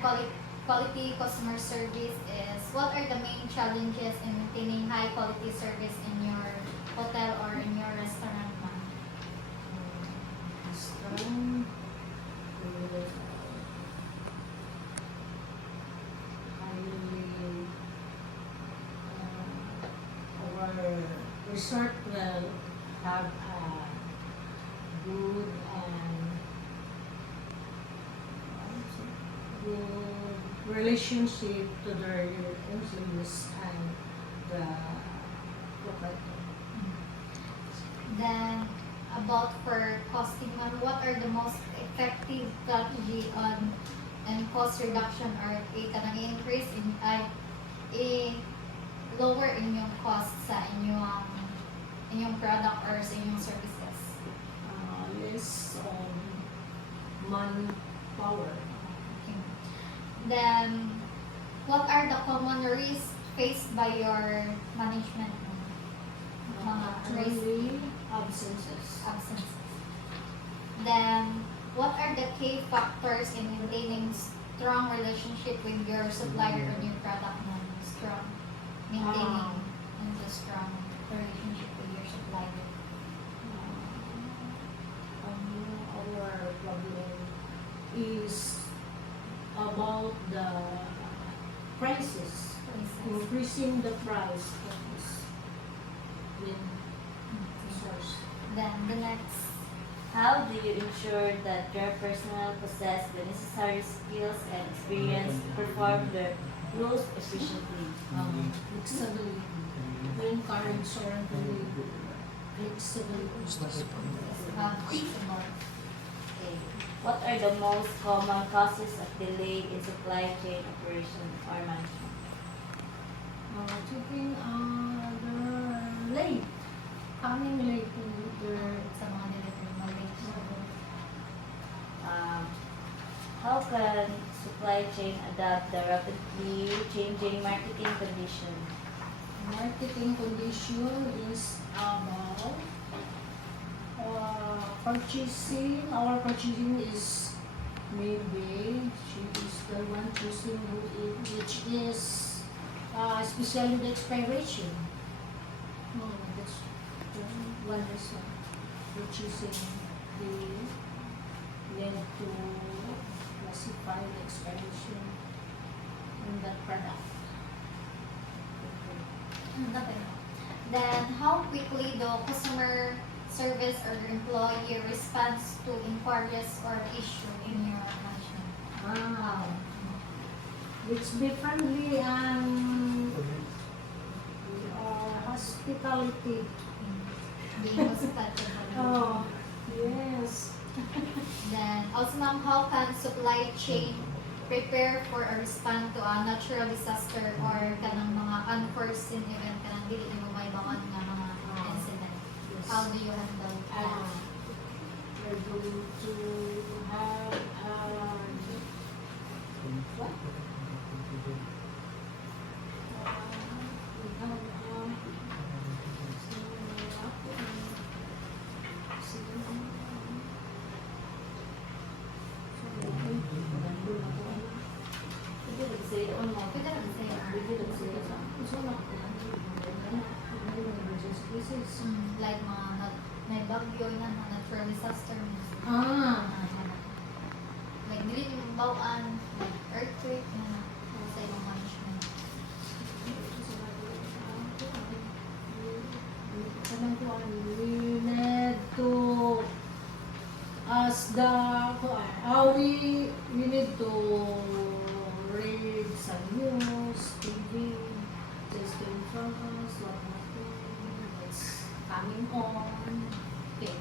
quality customer service is, what are the main challenges in maintaining high quality service in your hotel or in your restaurant, ma'am? Restaurant, our resort will have a good and good relationship to their employees and the provider. Then, about for costing, ma'am, what are the most effective strategy on and cost reduction or kanang increase in lower inyong cost sa inyong product or sa inyong services? Less manpower. Okay. Then, what are the common risks faced by your management? Mga risks, Actually, absences. Then, what are the key factors in maintaining strong relationship with your supplier on your product, ma'am? Maintaining the strong relationship with your supplier. Our problem is about the prices, increasing the price of this source. Then the next, How do you ensure that your personnel possess the necessary skills and experience to perform their roles efficiently? Flexibility. We encourage our employee flexibility. flexible. Okay. What are the most common causes of delay in supply chain operation or management? Taking they're late, coming late in their Sa mga delivery malate. How can supply chain adapt the rapidly changing marketing condition? marketing condition is about purchasing. Our purchasing is maybe she is the one choosing which is especially the expiration. No, that's one reason. Purchasing the need to classify the expiration in that product. Then, how quickly the customer service or the employee responds to inquiries or issue in your management? It's differently and hospitality. Being hospitable. Oh, yes. Then, also ma'am, how can supply chain prepare for a respond to a natural disaster or kanang mga unforeseen event kanang dili na mamaybangan nga mga incident? Yes. How do you handle that? We're going to have what? Pwede ba say on mo? Pwede naman sa'yo. Like mga may bagyo na mga natural disaster. Like dili yung bawaan, like earthquake na sa ibang management. We need to as the we need to read some news, TV, just to inform us what happened, what's coming on. Okay.